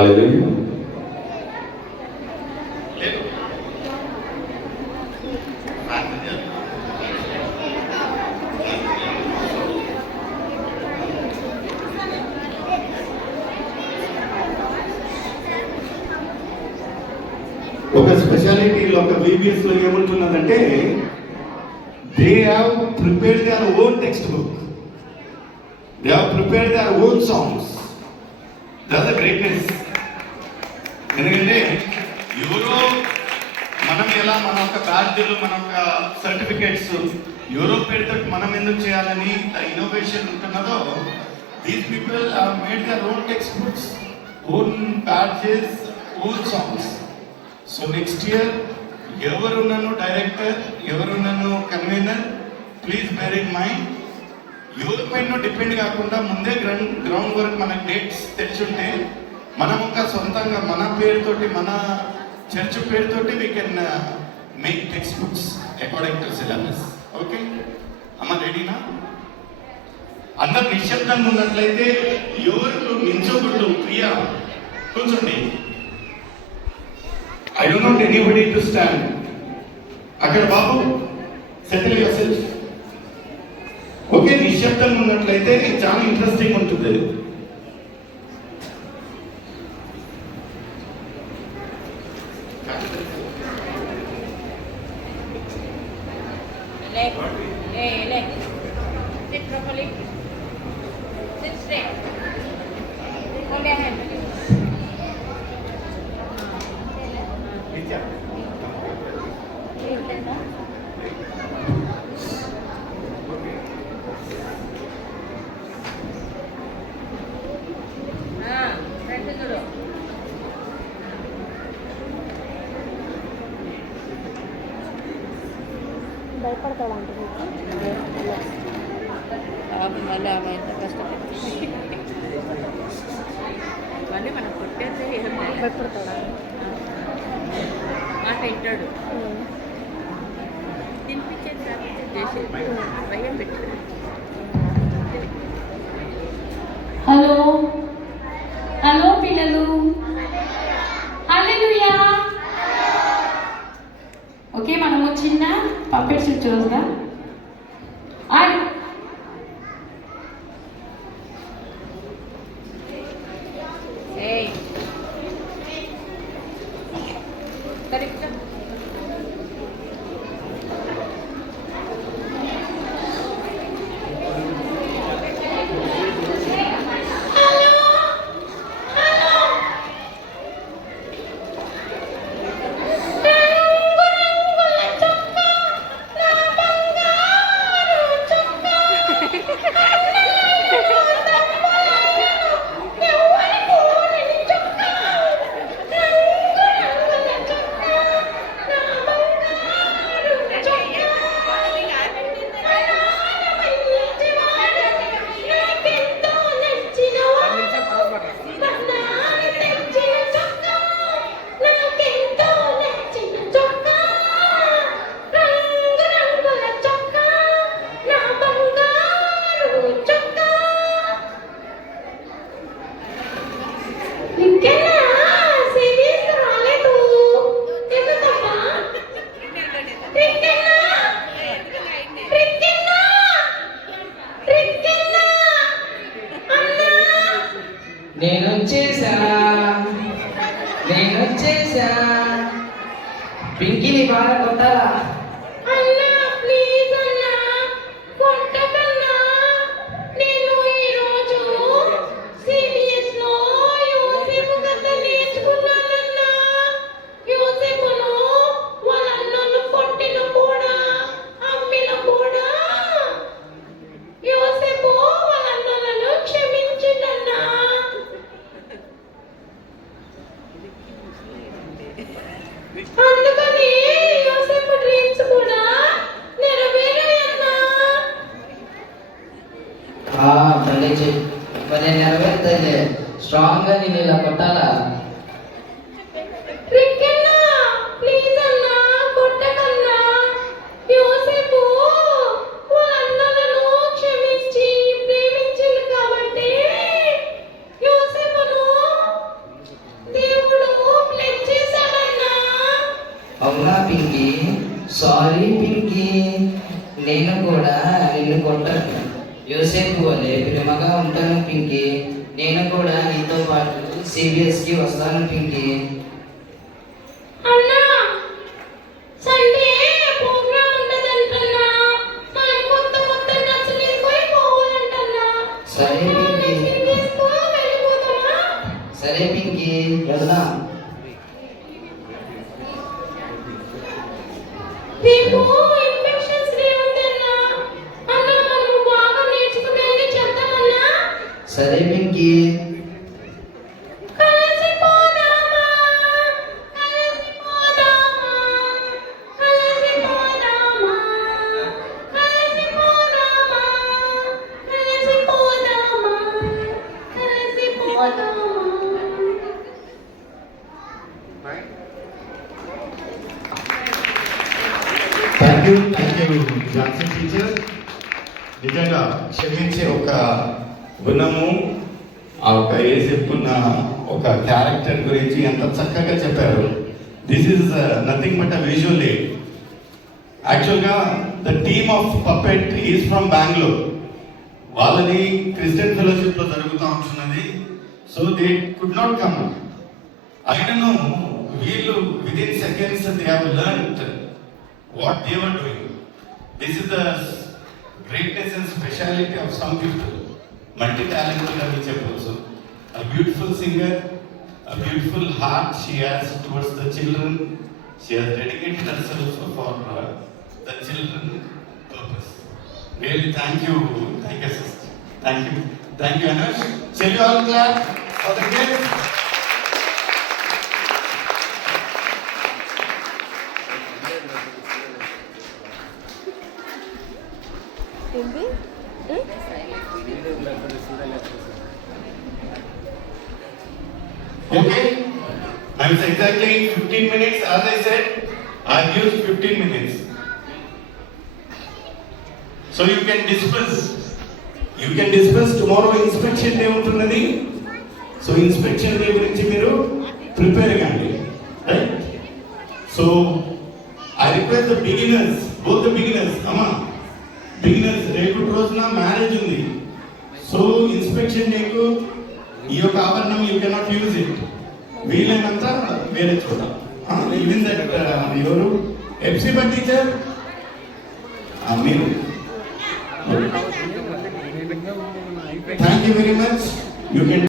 హల్లెలూయా. ఒక స్పెషాలిటీలో ఒక VBS లో ఏముంటున్నదంటే they have prepared their own text book, they have prepared their own songs. That's the greatness. ఎందుకంటే ఎవరో మనం ఎలా మన యొక్క బ్యాడ్జీలు మన యొక్క సర్టిఫికేట్స్ ఎవరో పేరుతో మనం ఎందుకు చేయాలని ఇన్నోవేషన్ ఉంటున్నదో, these people have made their own text books, own badges, own songs. So next year ఎవరున్నాను డైరెక్టర్, ఎవరున్నాను convener, please bear in mind. ఎవరి పైన డిపెండ్ కాకుండా ముందే గ్రౌండ్ వర్క్ మనకు డేట్స్ తెలుసుంటే మనం ఒక సొంతంగా మన పేరుతోటి మన చర్చ్ పేరుతోటి we can make text books according to syllabus. Okay అమ్మ, రెడీనా? అందరు నిశ్శబ్దంగా ఉన్నట్లయితే ఎవరు నించోకూడదు. ప్రియా కూర్చోండి. I don't want anybody to stand. అక్కడ బాబు సెటిల్ యువర్ సెల్ఫ్. ఓకే, నిశ్శబ్దంగా ఉన్నట్లయితే చాలా ఇంట్రెస్టింగ్ ఉంటుంది. భయపడతాడు అంటే మళ్ళీ ఆమె ఎంత కష్టపడుతుంది మళ్ళీ మనం కొట్టేస్తే భయపడతాడా? మాట వింటాడు. తినిపించేది చేసేది భయం పెట్టాడు. హలో హలో పిల్లలు, హల్లెలూయా. ఓకే, మనము చిన్న పప్పెట్స్ చూద్దాం. నేనొచ్చేసా పింకిని బాగా కొట్టాలా? భలే నెరవేరుతుంది. స్ట్రాంగ్ గా నేను ఇలా కొట్టాలా? నేను కూడా నిన్ను కొట్టను. యోసేపు వలె ప్రేమగా ఉంటాను పింకీ. నేను కూడా నీతో పాటు CBSకి వస్తాను పింకీ. అన్నా సండే ప్రోగ్రామ్ ఉండదంటన్నా. మనం కొత్త కొత్త డ్రెస్సులు వేసుకొని పోవాలంటన్నా. సరే పింకీ. వేసుకో వెళ్ళిపోతామా? సరే పింకీ, వెళ్దాం. రేపు ఇన్ఫెక్షన్స్ డే ఉందన్నా. అన్నా మనం బాగా నేర్చుకునేది చేద్దామన్నా. సరే పింకీ. కలిసిపోదామా, కలిసిపోదామా, కలిసిపోదామా, కలిసిపోదామా, కలిసిపోదామా, కలిసిపోదామా. Thank you Johnson teacher. నిజంగా క్షమించే ఒక గుణము, ఆ ఒక చెప్పుకున్న ఒక క్యారెక్టర్ గురించి ఎంత చక్కగా చెప్పారు. This is nothing but a visual aid. యాక్చువల్గా the team of puppet is from Bengaluru. వాళ్ళది క్రిస్టియన్ ఫెలోషిప్లో జరుగుతూ ఉంటున్నది. So they could not come. అయినను వీళ్ళు within seconds they have learned what they were doing. This is the greatness and speciality of some people. Multi-talented అని చెప్పవచ్చు. A beautiful singer, a beautiful heart she has towards the children. She has dedicated herself for the children purpose. Really, thank you sister. Thank you Anush. Shall you all clap for the kids? ఏంటి Okay, now it's exactly 15 minutes. As I said, I've used 15 minutes. So you can disperse. Tomorrow inspection day ఉంటున్నది. So inspection day గురించి మీరు prepare కండి. Right? So I request the beginners, both the beginners, beginners, రేపు రోజున marriage ఉంది. So inspection డేకు ఈ యొక్క ఆభరణం యూ కెనాట్ యూజ్ ఇట్. వీలైనంత వేరే చోట. ఈవెన్ దట్ ఎవరు ఎఫ్సిబా టీచర్ మీరు. Thank you very much. You can